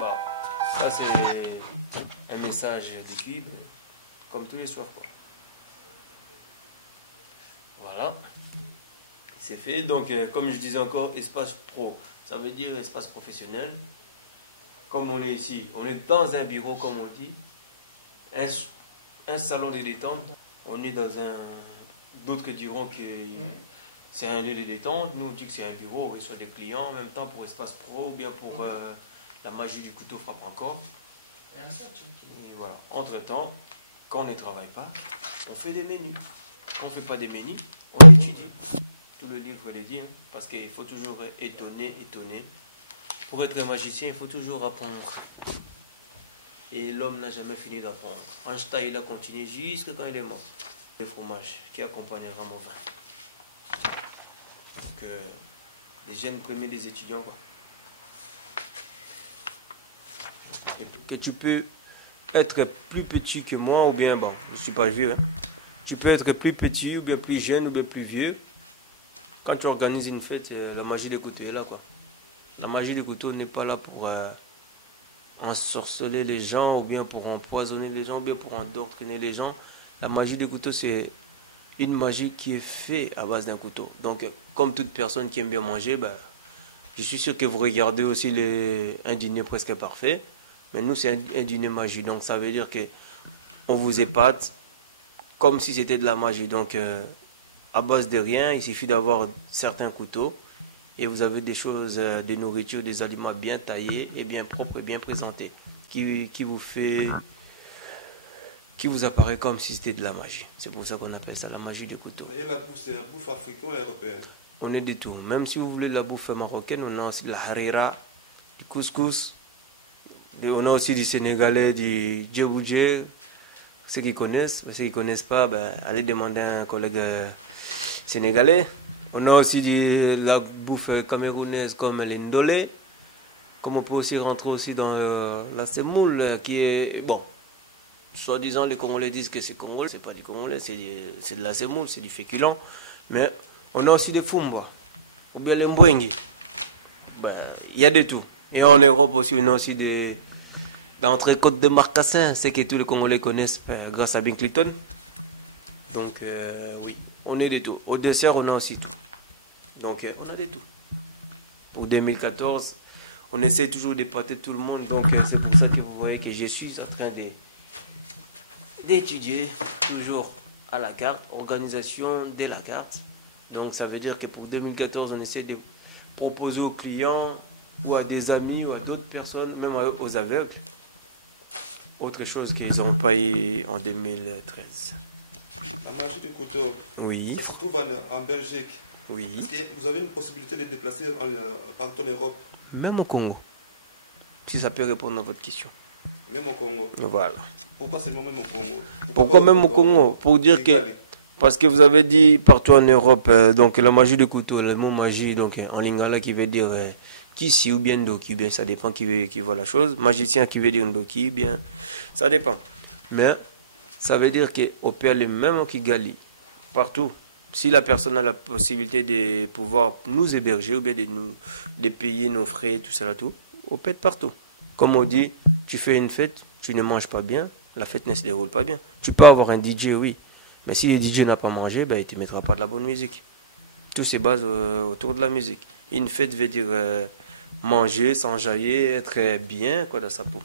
Bon, ça c'est un message de cube, comme tous les soirs, quoi. Voilà. C'est fait. Donc, comme je disais encore, espace pro, ça veut dire espace professionnel. Comme on est ici, on est dans un bureau, comme on dit, un salon de détente. On est dans un... D'autres diront que c'est un lieu de détente. Nous, on dit que c'est un bureau, on reçoit des clients, en même temps pour espace pro, ou bien pour la magie du couteau frappe encore. Et voilà. Entre-temps, quand on ne travaille pas, on fait des menus. Quand on ne fait pas des menus, on étudie. Tout le livre le dit, hein, parce qu'il faut toujours étonner. Pour être un magicien, il faut toujours apprendre. Et l'homme n'a jamais fini d'apprendre. Einstein, il a continué jusqu'à quand il est mort. Le fromage qui accompagnera mon vin. Donc, les jeunes premiers des étudiants, quoi. Que tu peux être plus petit que moi, ou bien, bon, je ne suis pas vieux, hein. Tu peux être plus petit, ou bien plus jeune, ou bien plus vieux. Quand tu organises une fête, la magie des couteaux est là, quoi. La magie des couteaux n'est pas là pour ensorceler les gens, ou bien pour empoisonner les gens, ou bien pour endoctriner les gens. La magie des couteaux, c'est une magie qui est faite à base d'un couteau. Donc, comme toute personne qui aime bien manger, ben, je suis sûr que vous regardez aussi un dîner presque parfait. Mais nous, c'est un dîner magie. Donc, ça veut dire qu'on vous épate comme si c'était de la magie. Donc, à base de rien, il suffit d'avoir certains couteaux et vous avez des choses, des nourritures, des aliments bien taillés et bien propres et bien présentés qui vous apparaît comme si c'était de la magie. C'est pour ça qu'on appelle ça la magie du couteau. Et la bouffe, c'est la bouffe africaine ou européenne? On est de tout. Même si vous voulez de la bouffe marocaine, on a aussi de la harira, du couscous, on a aussi du sénégalais, du djeboudjé. Ceux qui connaissent, mais ceux qui ne connaissent pas, ben, allez demander à un collègue sénégalais. On a aussi de la bouffe camerounaise comme l'indolé. Comme on peut aussi rentrer aussi dans la semoule qui est, bon, soi-disant les Congolais disent que c'est congolais, c'est pas du congolais, c'est de la semoule, c'est du féculent. Mais on a aussi des fumba, ou bien les mbwengi. Ben, il y a de tout. Et en Europe aussi, on a aussi des l'entrecôte de marcassin, c'est que tous les Congolais connaissent grâce à Bincleton. Donc, oui, on est de tout. Au dessert, on a aussi tout. Donc, on a de tout. Pour 2014, on essaie toujours d'épater tout le monde. Donc, c'est pour ça que vous voyez que je suis en train d'étudier toujours à la carte, organisation de la carte. Donc, ça veut dire que pour 2014, on essaie de proposer aux clients ou à des amis ou à d'autres personnes, même aux aveugles, autre chose qu'ils n'ont pas eu en 2013. La magie du couteau. Oui. Se trouve en Belgique. Oui. Et vous avez une possibilité de déplacer partout en Europe. Même au Congo. Si ça peut répondre à votre question. Même au Congo. Voilà. Pourquoi seulement même au Congo? Pourquoi même au Congo? Pour dire que... Parce que vous avez dit partout en Europe, donc la magie du couteau, le mot magie, donc en lingala qui veut dire Kisi ou bien Ndoki, bien ça dépend qui voit la chose. Magicien qui veut dire Ndoki, bien ça dépend. Mais ça veut dire qu'au père les mêmes qui Kigali, partout, si la personne a la possibilité de pouvoir nous héberger ou bien de payer nos frais, tout ça, tout, au père partout. Comme on dit, tu fais une fête, tu ne manges pas bien, la fête ne se déroule pas bien. Tu peux avoir un DJ, oui. Mais si le DJ n'a pas mangé, ben, il ne te mettra pas de la bonne musique. Tout se base autour de la musique. Une fête veut dire manger, s'enjailler, être bien quoi, dans sa peau.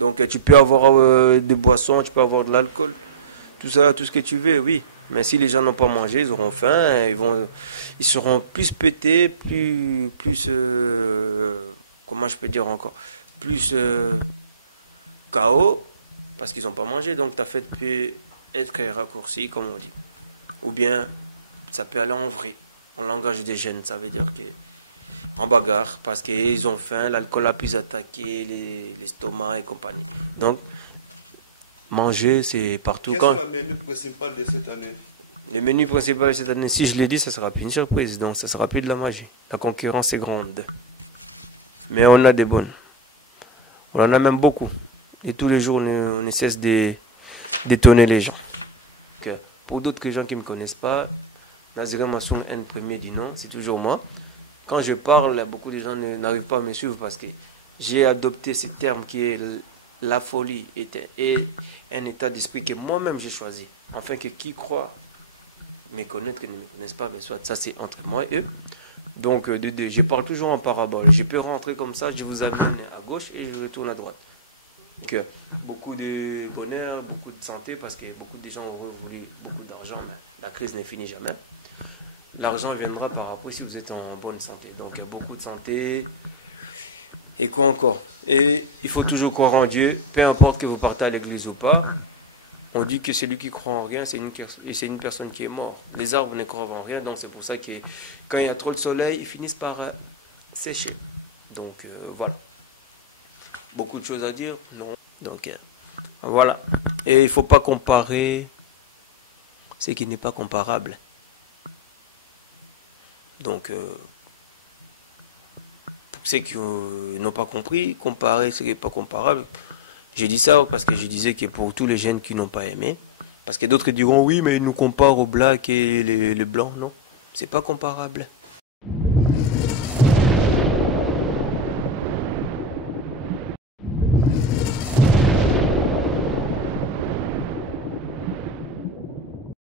Donc tu peux avoir des boissons, tu peux avoir de l'alcool. Tout ça, tout ce que tu veux, oui. Mais si les gens n'ont pas mangé, ils auront faim, ils seront plus pétés, plus comment je peux dire encore, plus KO, parce qu'ils n'ont pas mangé. Donc ta fête peut être raccourci, comme on dit. Ou bien, ça peut aller en vrai. En langage des jeunes, ça veut dire que en bagarre, parce qu'ils ont faim, l'alcool a pu attaquer l'estomac et compagnie. Donc, manger, c'est partout. Quel est le menu principal de cette année? Le menu principal de cette année, si je l'ai dit, ça sera plus une surprise. Donc, ça sera plus de la magie. La concurrence est grande. Mais on a des bonnes. On en a même beaucoup. Et tous les jours, on ne cesse d'étonner les gens. Que pour d'autres gens qui ne me connaissent pas, Naziré Masson N premier dit non, c'est toujours moi. Quand je parle, beaucoup de gens n'arrivent pas à me suivre parce que j'ai adopté ce terme qui est la folie et un état d'esprit que moi-même j'ai choisi, afin que qui croit me connaître, que ne me connaissent pas, mais soit ça c'est entre moi et eux. Donc je parle toujours en parabole. Je peux rentrer comme ça, je vous amène à gauche et je retourne à droite. Donc, beaucoup de bonheur, beaucoup de santé, parce que beaucoup de gens auraient voulu beaucoup d'argent, mais la crise ne finit jamais. L'argent viendra par après si vous êtes en bonne santé. Donc beaucoup de santé. Et quoi encore? Et il faut toujours croire en Dieu, peu importe que vous partez à l'église ou pas. On dit que celui qui croit en rien, c'est une personne qui est morte. Les arbres ne croient en rien, donc c'est pour ça que quand il y a trop de soleil, ils finissent par sécher. Donc voilà. Beaucoup de choses à dire? Non. Donc voilà. Et il ne faut pas comparer ce qui n'est pas comparable. Donc, pour ceux qui n'ont pas compris, comparer ce qui n'est pas comparable. J'ai dit ça parce que je disais que pour tous les jeunes qui n'ont pas aimé, parce que d'autres diront oui, mais ils nous comparent aux blacks et les blancs. Non, c'est pas comparable.